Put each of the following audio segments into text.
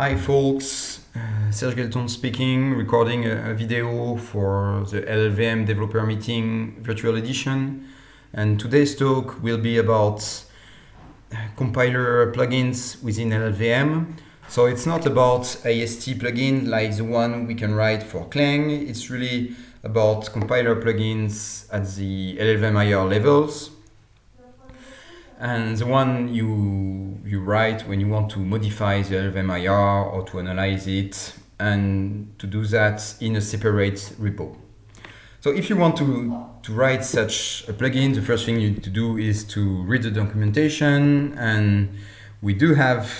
Hi folks, Serge Guelton speaking, recording a video for the LLVM Developer Meeting Virtual Edition. And today's talk will be about compiler plugins within LLVM. So it's not about AST plugin like the one we can write for Clang. It's really about compiler plugins at the LLVM IR levels. And the one you write when you want to modify the LLVM IR or to analyze it, and to do that in a separate repo. So if you want to write such a plugin, the first thing you need to do is to read the documentation, and we do have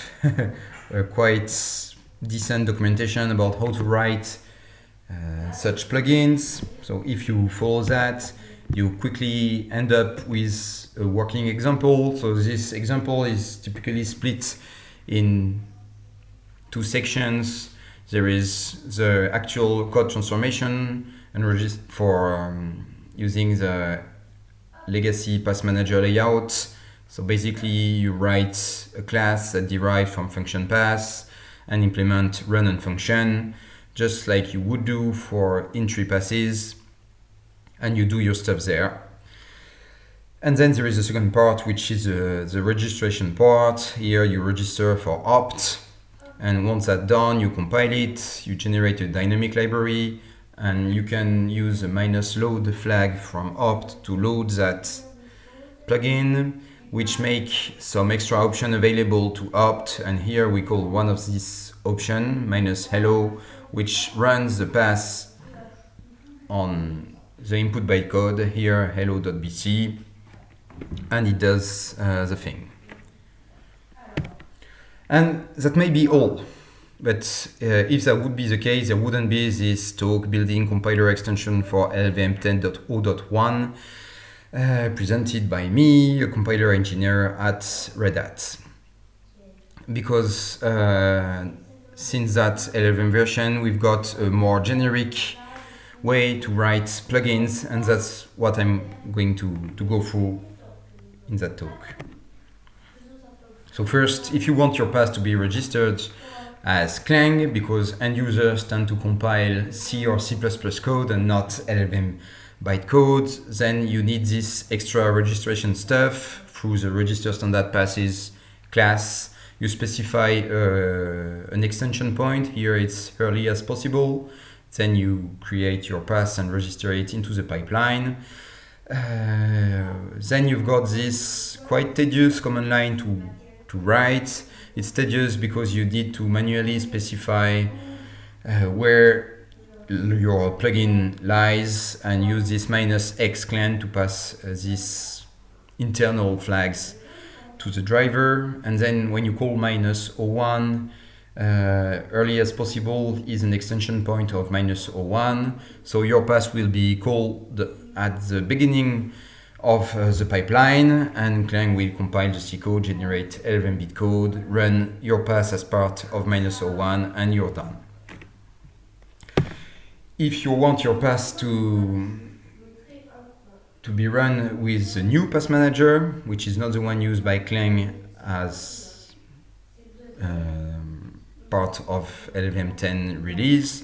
a quite decent documentation about how to write such plugins. So if you follow that, you quickly end up with a working example. So this example is typically split in two sections. There is the actual code transformation and for using the legacy passmanager layout. So basically you write a class that derives from function pass and implement run and function, just like you would do for in-tree passes, and you do your stuff there. And then there is the second part, which is the registration part. Here you register for opt, and once that's done, you compile it, you generate a dynamic library, and you can use a -load flag from opt to load that plugin, which make some extra option available to opt. And here we call one of these option -hello, which runs the pass on the input bytecode, here hello.bc, and it does the thing. And that may be all, but if that would be the case, there wouldn't be this talk building compiler extension for LLVM 10.0.1 presented by me, a compiler engineer at Red Hat. Because since that LLVM version, we've got a more generic way to write plugins, and that's what I'm going to go through in that talk. So first, if you want your path to be registered as Clang, because end users tend to compile C or C++ code and not LLVM bytecode, then you need this extra registration stuff through the register standard passes class. You specify an extension point. Here it's early as possible. Then you create your path and register it into the pipeline. Then you've got this quite tedious command line to write. It's tedious because you need to manually specify where your plugin lies and use this -xclan to pass these internal flags to the driver. And then when you call -01, early as possible is an extension point of -01. So your path will be called at the beginning of the pipeline, and Clang will compile the C code, generate LLVM bit code, run your path as part of -01, and you're done. If you want your path to be run with the new passmanager, which is not the one used by Clang as part of LLVM 10 release,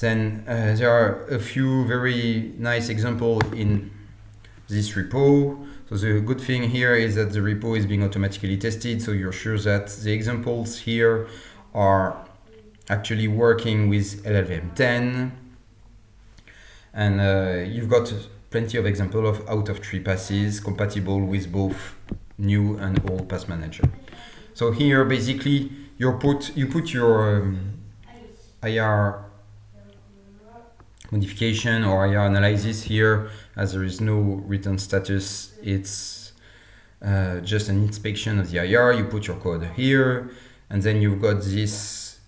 then there are a few very nice examples in this repo. So the good thing here is that the repo is being automatically tested, so you're sure that the examples here are actually working with LLVM 10. And you've got plenty of examples of out-of-tree passes compatible with both new and old passmanager. So here basically you put your IR modification or IR analysis here. As there is no return status, it's just an inspection of the IR. You put your code here, and then you've got this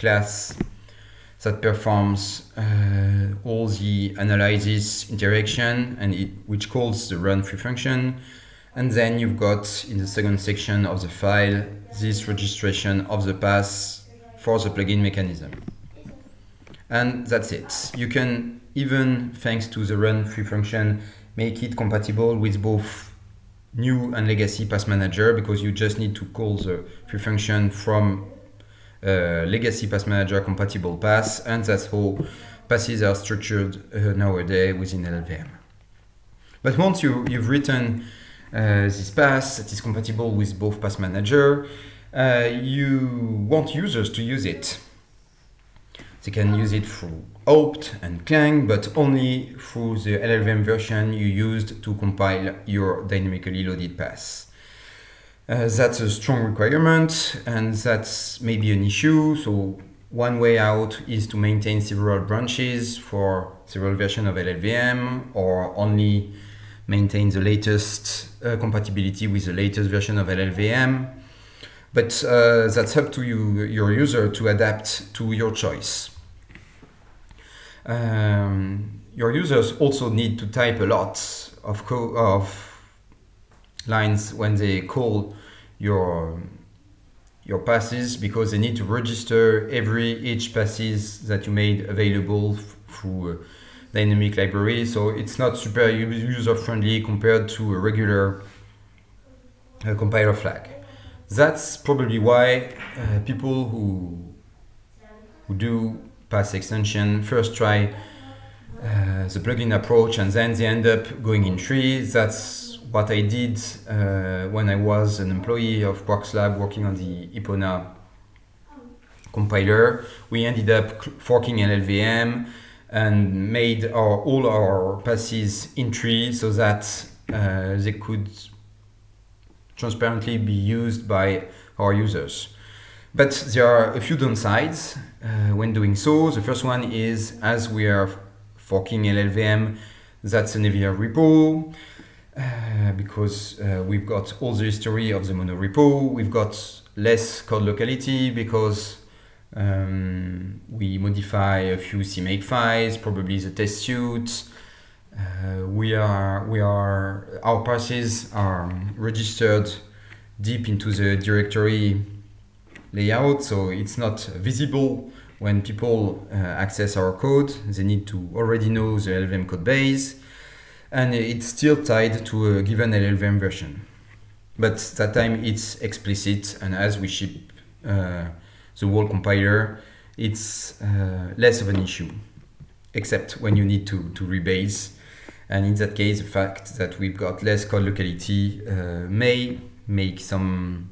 class that performs all the analysis interaction, and which calls the run free function. And then you've got in the second section of the file this registration of the path for the plugin mechanism. And that's it. You can even, thanks to the run free function, make it compatible with both new and legacy passmanager, because you just need to call the free function from legacy pass manager compatible pass, and that's how passes are structured nowadays within LLVM. But once you've written this pass that is compatible with both pass manager, you want users to use it. They can use it through opt and clang, but only through the LLVM version you used to compile your dynamically loaded pass. That's a strong requirement, and that's maybe an issue. So one way out is to maintain several branches for several versions of LLVM, or only maintain the latest compatibility with the latest version of LLVM. But that's up to you, your user, to adapt to your choice. Your users also need to type a lot of lines when they call your passes, because they need to register each passes that you made available through dynamic library. So it's not super user friendly compared to a regular compiler flag. That's probably why people who do pass extension first try the plugin approach, and then they end up going in tree. That's what I did when I was an employee of Quark's Lab working on the Epona compiler. We ended up forking LLVM and made all our passes in tree so that they could transparently be used by our users. But there are a few downsides when doing so. The first one is, as we are forking LLVM, that's an heavier repo, because we've got all the history of the mono repo. We've got less code locality because we modify a few CMake files, probably the test suite. Our passes are registered deep into the directory layout, so it's not visible when people access our code. They need to already know the LLVM code base, and it's still tied to a given LLVM version. But that time it's explicit, and as we ship the whole compiler, it's less of an issue, except when you need to rebase. And in that case, the fact that we've got less code locality may make some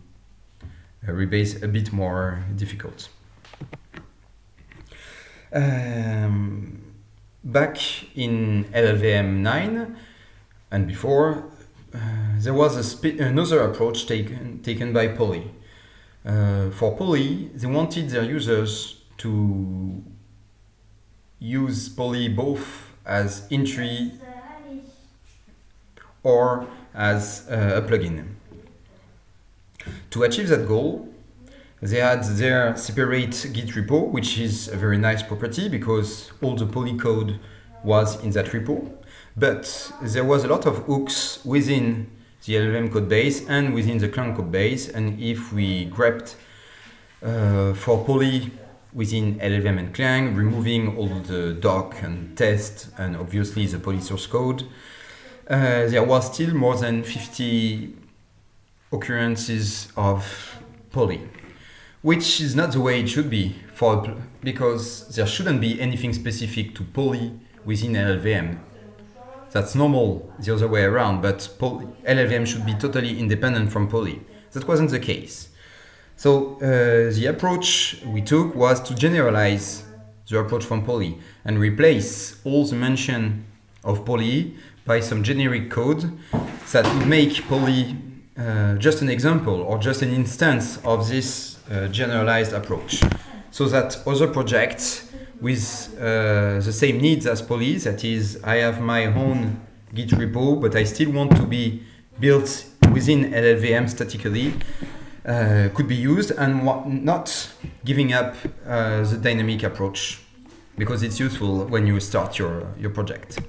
rebase a bit more difficult. Back in LLVM 9 and before, there was another approach taken by Poly. For Poly, they wanted their users to use Poly both as in-tree or as a plugin. To achieve that goal, they had their separate Git repo, which is a very nice property because all the Poly code was in that repo. But there was a lot of hooks within the LLVM code base and within the clang code base. And if we grepped for Poly within LLVM and clang, removing all the doc and test and obviously the Poly source code, there was still more than 50 occurrences of Poly, which is not the way it should be, because there shouldn't be anything specific to Poly within LLVM. That's normal the other way around, but LLVM should be totally independent from Poly. That wasn't the case. So the approach we took was to generalize the approach from Poly and replace all the mention of Poly by some generic code that would make Poly just an example or just an instance of this generalized approach, so that other projects with the same needs as Poly, that is, I have my own Git repo, but I still want to be built within LLVM statically, could be used, and not giving up the dynamic approach, because it's useful when you start your project.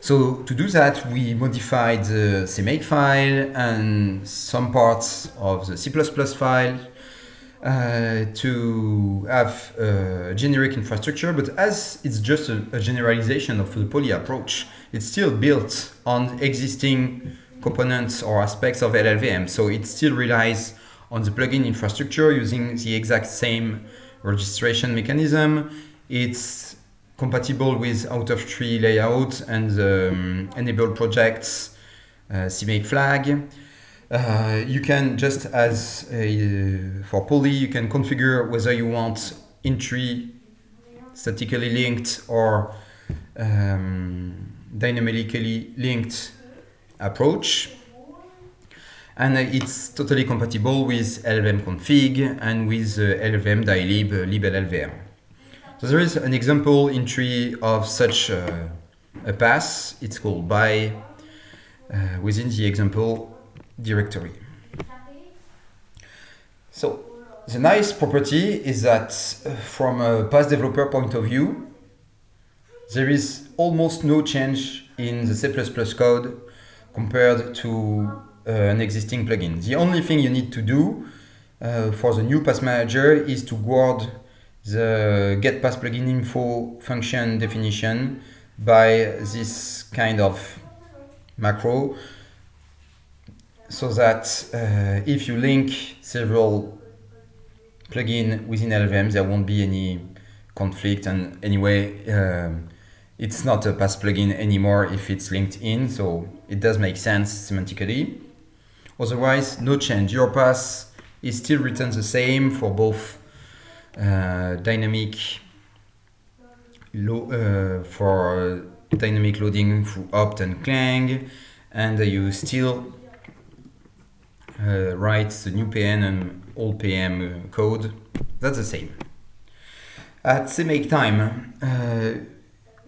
So to do that, we modified the CMake file and some parts of the C++ file to have a generic infrastructure, but as it's just a generalization of the Poly approach, it's still built on existing components or aspects of LLVM, so it still relies on the plugin infrastructure using the exact same registration mechanism. It's compatible with out-of-tree layout and the enable projects CMake flag. You can, just as for poly, you can configure whether you want in-tree, statically linked, or dynamically linked approach. And it's totally compatible with LLVM config and with LLVM dilib liblvm. So there is an example in tree of such a pass. It's called by within the example directory. So the nice property is that from a pass developer point of view, there is almost no change in the C++ code compared to an existing plugin. The only thing you need to do for the new pass manager is to guard the get pass plugin info function definition by this kind of macro, so that if you link several plugins within LLVM, there won't be any conflict, and anyway it's not a pass plugin anymore if it's linked in, so it does make sense semantically. Otherwise, no change. Your pass is still written the same for both dynamic loading through opt and clang, and you still write the new PN and old PM code. That's the same. At CMake time,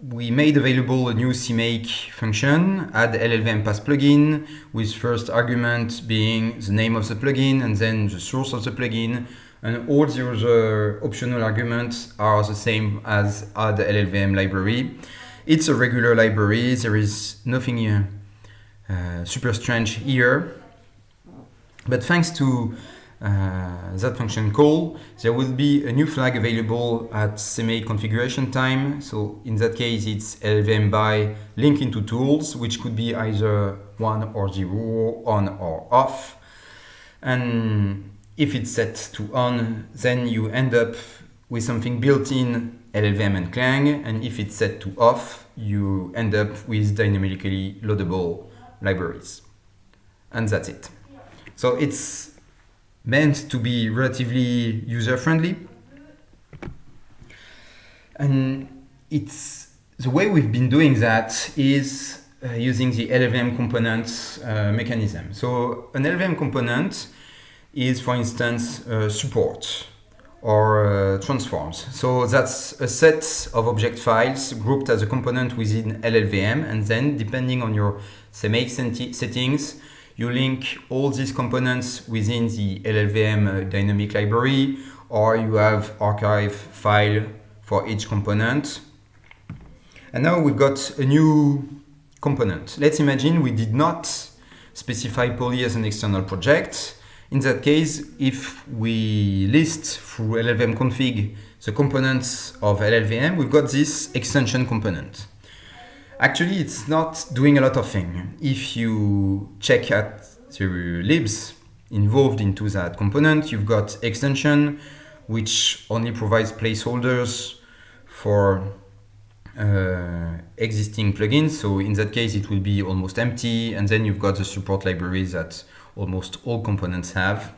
we made available a new CMake function, add LLVM pass plugin, with first argument being the name of the plugin and then the source of the plugin, and all the other optional arguments are the same as add LLVM library. It's a regular library, there is nothing super strange here, but thanks to that function call, there will be a new flag available at CMake configuration time. So in that case, it's LLVM by link into tools, which could be either 1 or 0, on or off. And if it's set to on, then you end up with something built in LLVM and clang. And if it's set to off, you end up with dynamically loadable libraries. And that's it. So it's meant to be relatively user-friendly, and it's the way we've been doing that is using the LLVM components mechanism. So an LLVM component is, for instance, support or transforms. So that's a set of object files grouped as a component within LLVM, and then depending on your CMake settings, you link all these components within the LLVM dynamic library, or you have archive file for each component. And now we've got a new component. Let's imagine we did not specify poly as an external project. In that case, if we list through LLVM config the components of LLVM, we've got this extension component. Actually, it's not doing a lot of things. If you check at the libs involved into that component, you've got extension, which only provides placeholders for existing plugins. So in that case, it will be almost empty. And then you've got the support libraries that almost all components have.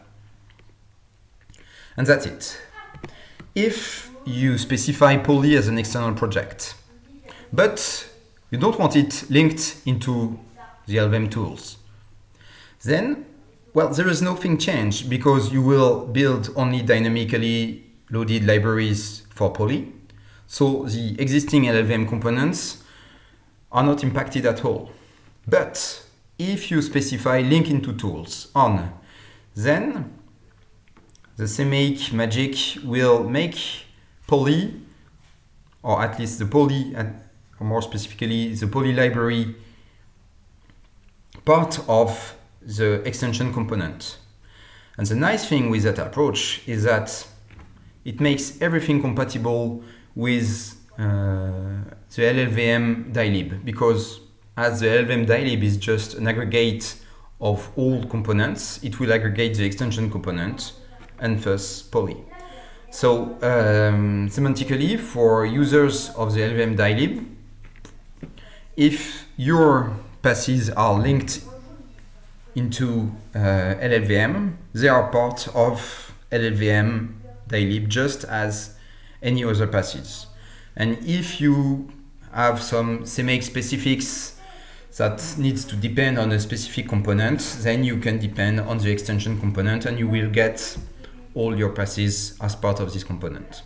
And that's it. If you specify poly as an external project, but you don't want it linked into the LLVM tools, then, well, there is nothing changed, because you will build only dynamically loaded libraries for poly. So the existing LLVM components are not impacted at all. But if you specify link into tools on, then the CMake magic will make poly, or at least the poly, or more specifically the poly library, part of the extension component. And the nice thing with that approach is that it makes everything compatible with the LLVM dilib, because as the LLVM dilib is just an aggregate of all components, it will aggregate the extension component and thus poly. So semantically, for users of the LLVM dilib, if your passes are linked into LLVM, they are part of LLVM dilib just as any other passes. And if you have some CMake specifics that needs to depend on a specific component, then you can depend on the extension component and you will get all your passes as part of this component.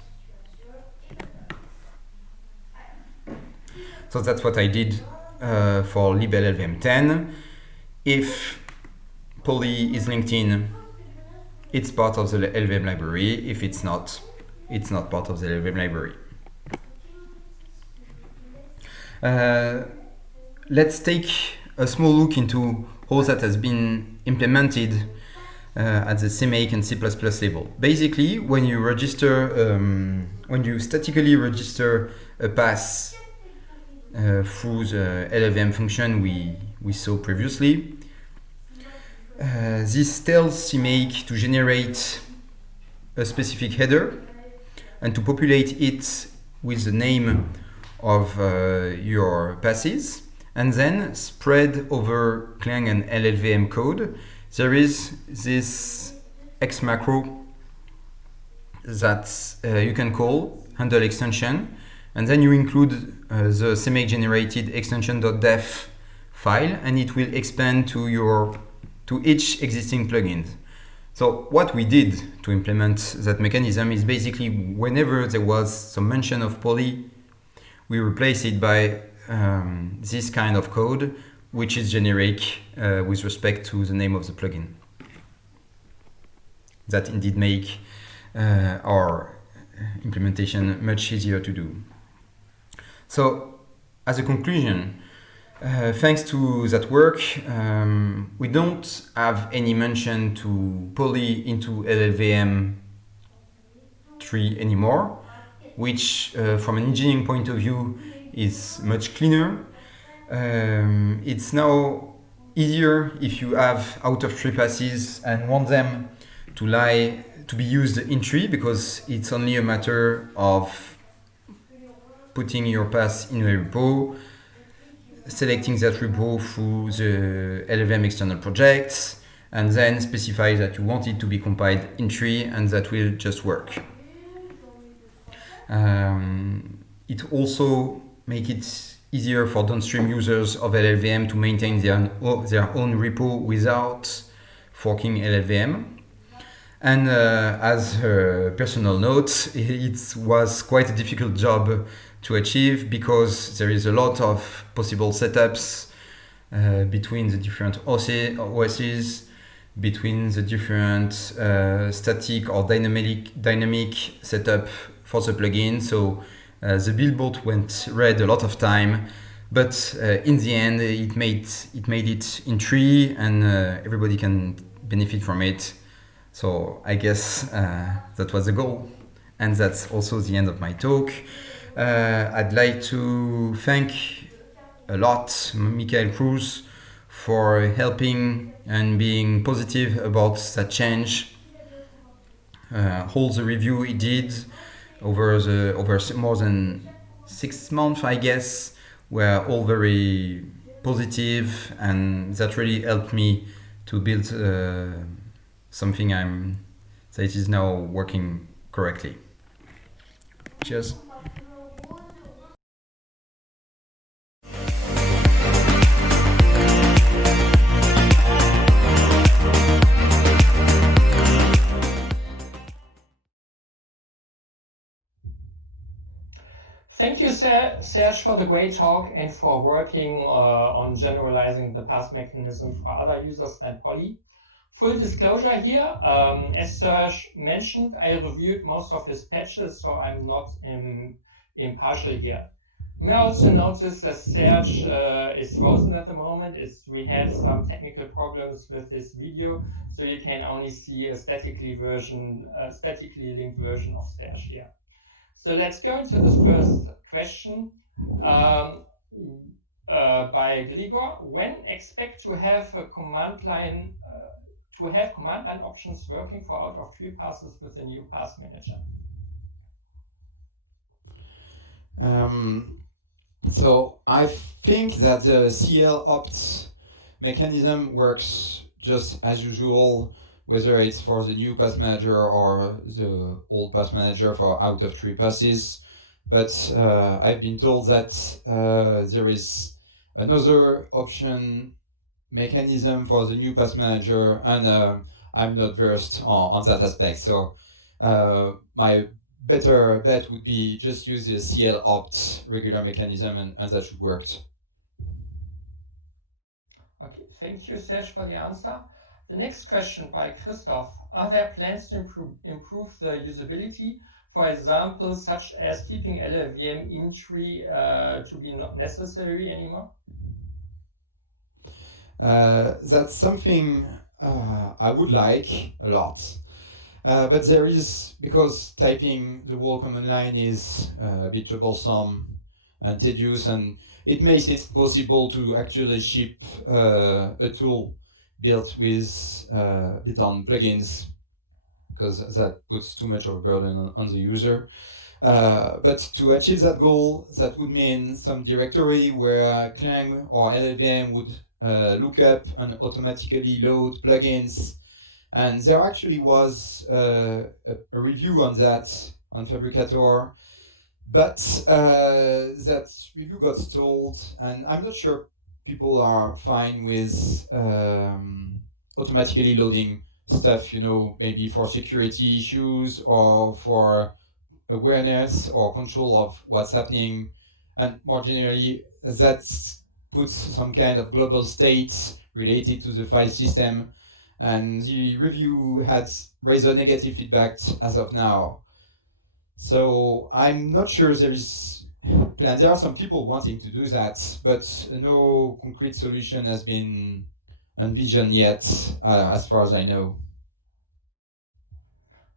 So that's what I did for LLVM 10. If poly is linked in, it's part of the LLVM library. If it's not part of the LLVM library. Let's take a small look into how that has been implemented at the CMake and C++ level. Basically, when you register, when you statically register a pass through the LLVM function we saw previously, this tells CMake to generate a specific header and to populate it with the name of your passes, and then spread over Clang and LLVM code. There is this X macro that you can call handle extension, and then you include the CMake generated extension.def file, and it will expand to each existing plugin. So what we did to implement that mechanism is basically whenever there was some mention of poly, we replace it by this kind of code, which is generic with respect to the name of the plugin. That indeed make our implementation much easier to do. So, as a conclusion, thanks to that work, we don't have any mention to poly into LLVM 3 anymore, which from an engineering point of view is much cleaner. It's now easier if you have out of tree passes and want them to be used in tree, because it's only a matter of putting your pass in a repo, selecting that repo through the LLVM external projects, and then specify that you want it to be compiled in tree, and that will just work. It also makes it easier for downstream users of LLVM to maintain their own repo without forking LLVM. And as a personal note, it was quite a difficult job to achieve, because there is a lot of possible setups between the different OSs, between the different static or dynamic setup for the plugin. So the build boat read a lot of time, but in the end it made it in tree, and everybody can benefit from it. So I guess that was the goal, and that's also the end of my talk. I'd like to thank a lot Michael Cruz for helping and being positive about that change. All the review he did over more than 6 months, I guess, were all very positive, and that really helped me to build something that is now working correctly. Cheers. Thank you, Serge, for the great talk and for working on generalizing the pass mechanism for other users than poly. Full disclosure here, as Serge mentioned, I reviewed most of his patches, so I'm not impartial here. You may also notice that Serge is frozen at the moment. We had some technical problems with this video, so you can only see a statically linked version of Serge here. So let's go into this first question. by Grigor. When expect to have a command line options working for out of tree passes with the new pass manager? So I think that the CL opt mechanism works just as usual, whether it's for the new pass manager or the old pass manager for out of tree passes. But I've been told that there is another option mechanism for the new pass manager, and I'm not versed on that aspect. So my better bet would be just use the CL opt regular mechanism, and that should work. Okay, thank you, Serge, for the answer. The next question by Christoph. Are there plans to improve the usability, for example, such as keeping LLVM in tree to be not necessary anymore? That's something I would like a lot. But there is, because typing the whole command line is a bit troublesome and tedious, and it makes it possible to actually ship a tool built with it on plugins, because that puts too much of a burden on the user. But to achieve that goal, that would mean some directory where Clang or LLVM would look up and automatically load plugins. And there actually was a review on that on Fabricator, but that review got stalled, and I'm not sure people are fine with automatically loading stuff, maybe for security issues or for awareness or control of what's happening. And more generally, that puts some kind of global states related to the file system. And the review had rather negative feedback as of now. So I'm not sure there is plan. There are some people wanting to do that, but no concrete solution has been envisioned yet, as far as I know.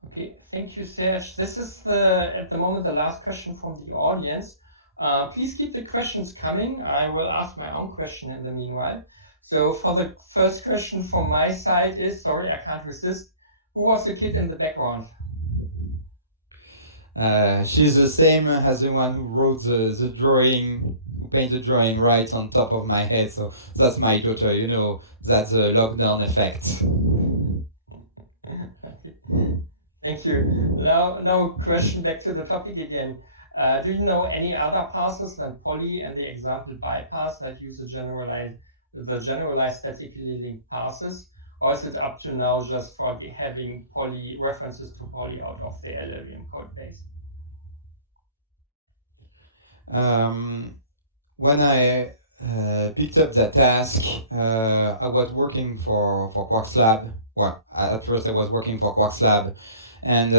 Okay, thank you, Serge. This is at the moment the last question from the audience. Please keep the questions coming. I will ask my own question in the meanwhile. So for the first question from my side is, sorry, I can't resist. Who was the kid in the background? She's the same as the one who wrote the drawing, who painted the drawing right on top of my head. So that's my daughter, that's the lockdown effect. Thank you. Now question back to the topic again. Do you know any other passes than poly and the example bypass that use the generalized statically linked passes? Or is it up to now just for having poly references to poly out of the LLVM code base? When I picked up that task, I was working for Quarks Lab. Well, at first I was working for Quarks Lab, and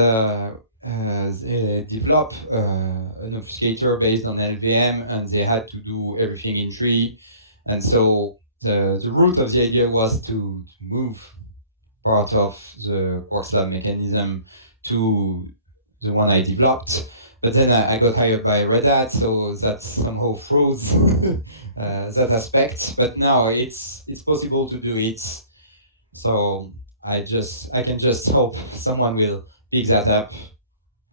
they developed an obfuscator based on LVM, and they had to do everything in tree. And so the root of the idea was to move part of the Quarks Lab mechanism to the one I developed. But then I got hired by Red Hat, so that somehow froze that aspect. But now it's possible to do it. So I can just hope someone will pick that up.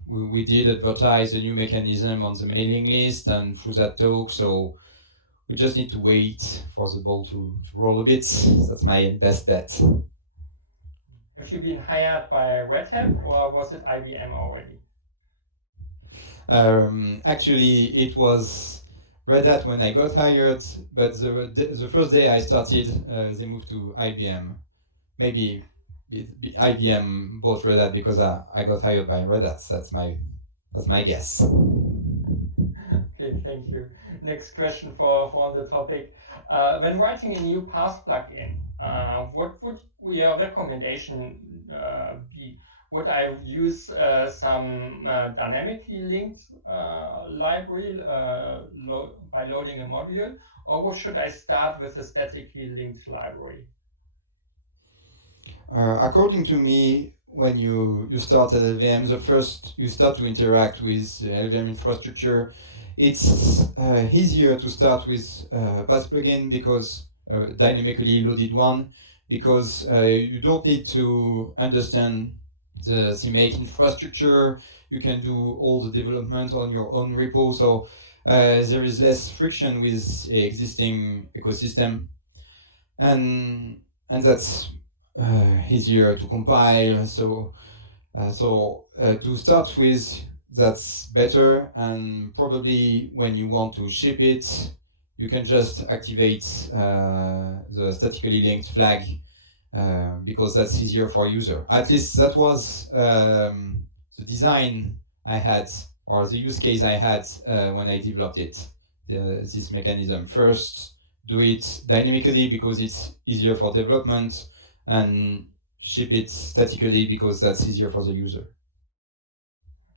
We did advertise a new mechanism on the mailing list and through that talk, so we just need to wait for the ball to roll a bit. That's my best bet. Have you been hired by Red Hat or was it IBM already? Actually, it was Red Hat when I got hired, but the first day I started, they moved to IBM. Maybe IBM bought Red Hat because I got hired by Red Hat. That's my guess. Okay, thank you. Next question for the topic. When writing a new path plugin, what would your recommendation be? Would I use some dynamically linked library by loading a module, or should I start with a statically linked library? According to me, when you start LLVM, the first you start to interact with the LLVM infrastructure, It's easier to start with pass plugin because dynamically loaded one, because you don't need to understand the CMake infrastructure. You can do all the development on your own repo, so there is less friction with existing ecosystem, and that's easier to compile. So to start with, that's better, and probably when you want to ship it, you can just activate the statically linked flag because that's easier for user. At least that was the design I had, or the use case I had when I developed it, this mechanism. First, do it dynamically because it's easier for development, and ship it statically because that's easier for the user.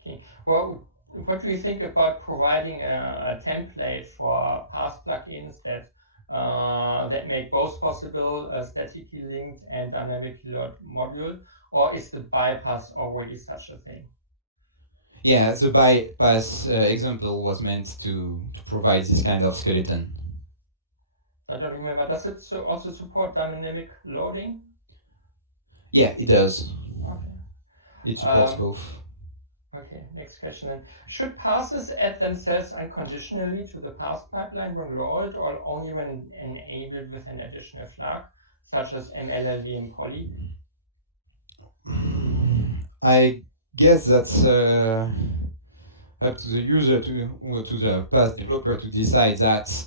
Okay. Well, what do you think about providing a template for pass plugins that make both possible, statically linked and dynamically load module, or is the bypass already such a thing? Yeah, the bypass example was meant to provide this kind of skeleton. I don't remember. Does it also support dynamic loading? Yeah, it does. Okay. It supports both. Okay, next question then. Should passes add themselves unconditionally to the pass pipeline when loaded, or only when enabled with an additional flag, such as LLVM poly? I guess that's up to the user or to the pass developer to decide that.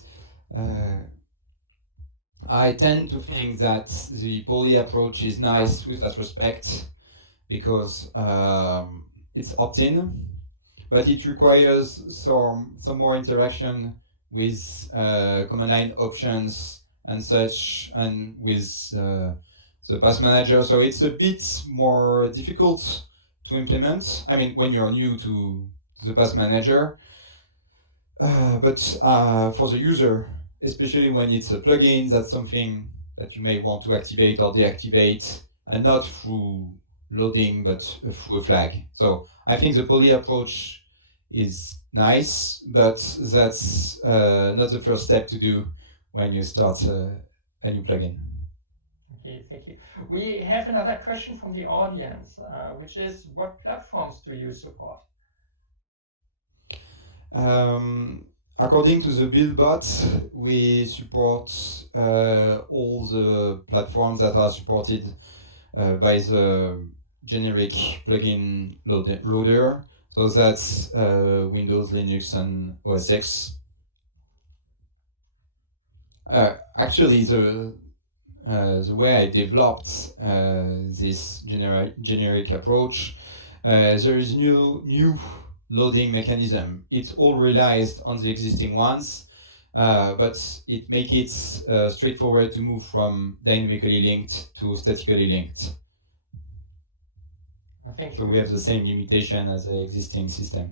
I tend to think that the poly approach is nice with that respect because it's opt-in, but it requires some more interaction with command line options and such, and with the pass manager. So it's a bit more difficult to implement. I mean, when you're new to the pass manager, but for the user, especially when it's a plugin, that's something that you may want to activate or deactivate, and not through loading, but through a flag. So I think the poly approach is nice, but that's not the first step to do when you start a new plugin. Okay, thank you. We have another question from the audience, which is, what platforms do you support? According to the buildbot, we support all the platforms that are supported by the generic plugin loader. So that's Windows, Linux, and OS X. Actually, the way I developed this generic approach, there is new loading mechanism. It all relies on the existing ones, but it makes it straightforward to move from dynamically linked to statically linked. So we have the same limitation as the existing system.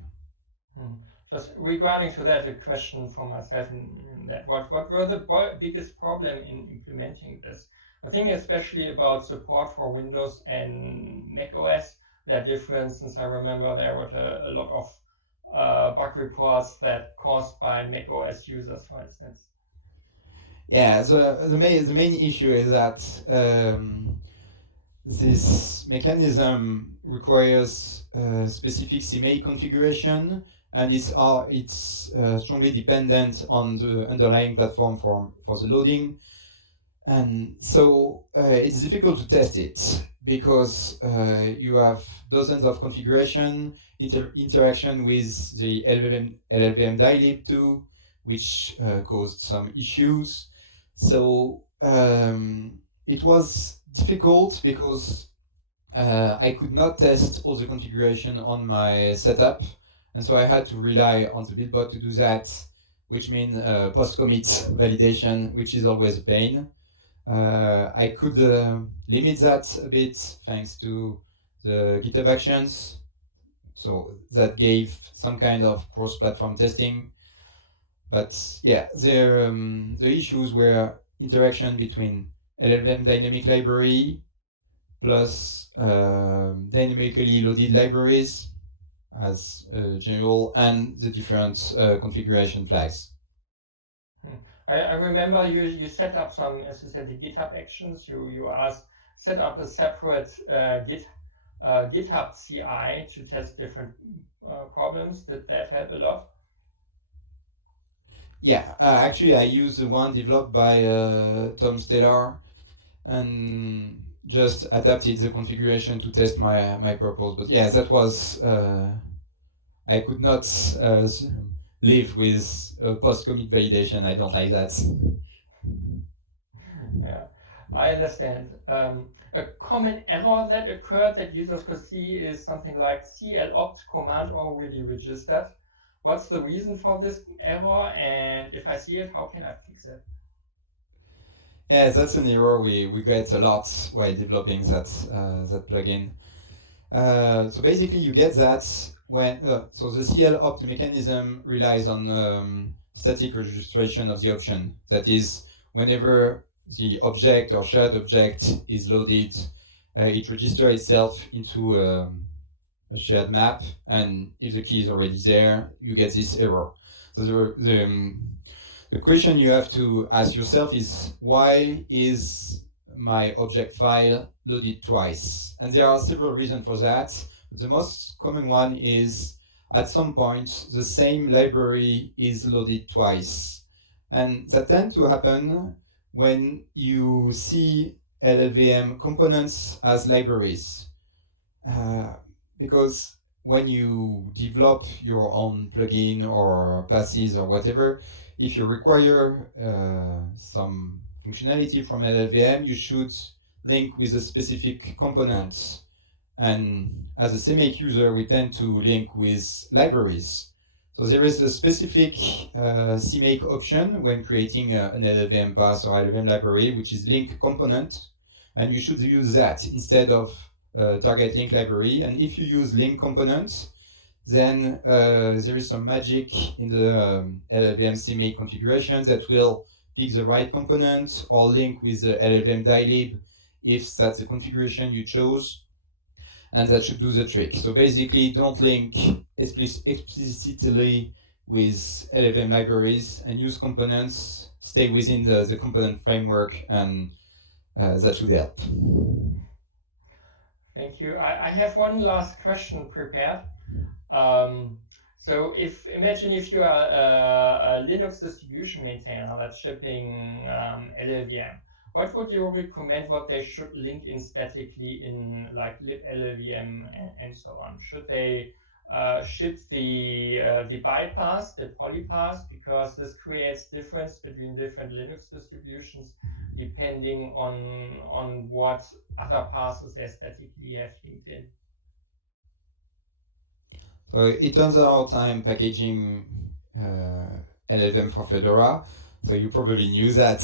Just regarding to that, a question for myself in that, what were the biggest problem in implementing this? I think especially about support for Windows and Mac OS. That difference, since I remember there were a lot of bug reports that caused by Mac OS users, for instance. Yeah, the main issue is that this mechanism requires specific CMake configuration, and it's strongly dependent on the underlying platform for the loading. And so it's difficult to test it because you have dozens of configuration, interaction with the LLVM dylib2, which caused some issues. So it was difficult because I could not test all the configuration on my setup, and so I had to rely on the buildbot to do that, which means post-commit validation, which is always a pain. I could limit that a bit thanks to the GitHub Actions, so that gave some kind of cross-platform testing. But yeah, the issues were interaction between LLVM dynamic library plus dynamically loaded libraries, as general, and the different configuration flags. I remember you set up some, as you said, the GitHub actions. You asked set up a separate GitHub CI to test different problems. Did that help a lot? Yeah, actually I use the one developed by Tom Stellar and just adapted the configuration to test my purpose. But yeah, that was, I could not live with post-commit validation. I don't like that. Yeah, I understand. A common error that occurred that users could see is something like clopt command already registered. What's the reason for this error? And if I see it, how can I fix it? Yeah, that's an error we get a lot while developing that plugin. So basically, you get that when so the clopt mechanism relies on static registration of the option. That is, whenever the object or shared object is loaded, it registers itself into a shared map, and if the key is already there, you get this error. So the question you have to ask yourself is, why is my object file loaded twice? And there are several reasons for that. The most common one is, at some point, the same library is loaded twice. And that tends to happen when you see LLVM components as libraries. Because when you develop your own plugin or classes or whatever, if you require some functionality from LLVM, you should link with a specific component. And as a CMake user, we tend to link with libraries. So there is a specific CMake option when creating an LLVM pass or LLVM library, which is link component. And you should use that instead of target link library. And if you use link components, then there is some magic in the LLVM CMake configuration that will pick the right component or link with the LLVM dilib if that's the configuration you chose, and that should do the trick. So basically, don't link explicitly with LLVM libraries and use components, stay within the component framework, and that should help. Thank you. I have one last question prepared. So imagine if you are a Linux distribution maintainer that's shipping LLVM. What would you recommend what they should link in statically in like liblvm and so on? Should they ship the bypass, the polypass, because this creates difference between different Linux distributions depending on what other passes they statically have linked in? So it turns out I'm packaging LLVM for Fedora, so you probably knew that.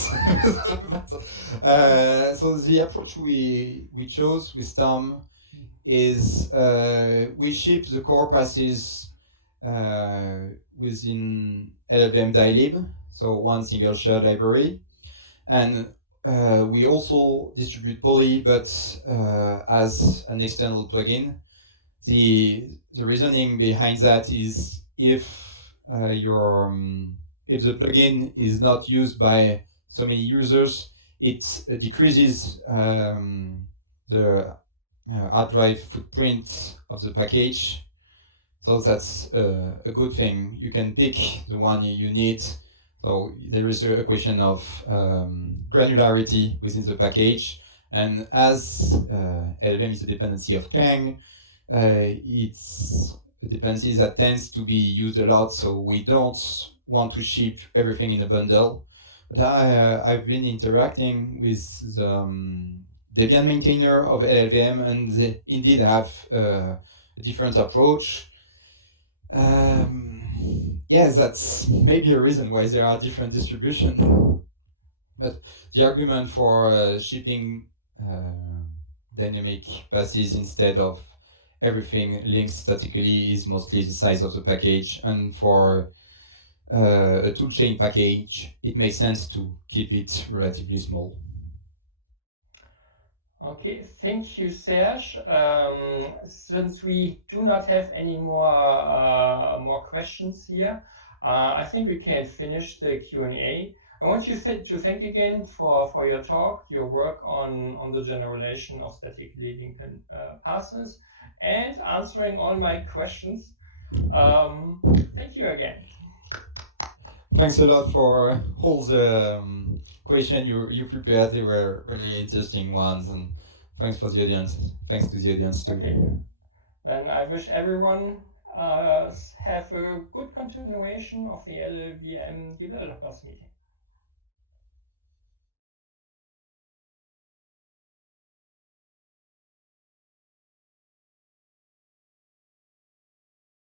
So the approach we chose with Tom is we ship the core passes within LLVM dilib, so one single shared library, and we also distribute poly, but as an external plugin. The reasoning behind that is if if the plugin is not used by so many users, it decreases the hard drive footprint of the package. So that's a good thing. You can pick the one you need. So there is a question of granularity within the package. And as LLVM is a dependency of Clang, it's a dependency that tends to be used a lot, so we don't want to ship everything in a bundle. But I've been interacting with the Debian maintainer of LLVM, and they indeed have a different approach. Yes, that's maybe a reason why there are different distributions. But the argument for shipping dynamic passes instead of everything linked statically is mostly the size of the package, and for a toolchain package, it makes sense to keep it relatively small. Okay, thank you, Serge. Since we do not have any more questions here, I think we can finish the Q&A. I want you to thank again for your talk, your work on the generalization of statically linked passes, and answering all my questions. Thank you again. Thanks a lot for all the questions you prepared. They were really interesting ones, and thanks for the audience. Thanks to the audience too. Okay. Then I wish everyone have a good continuation of the LLVM developers meeting.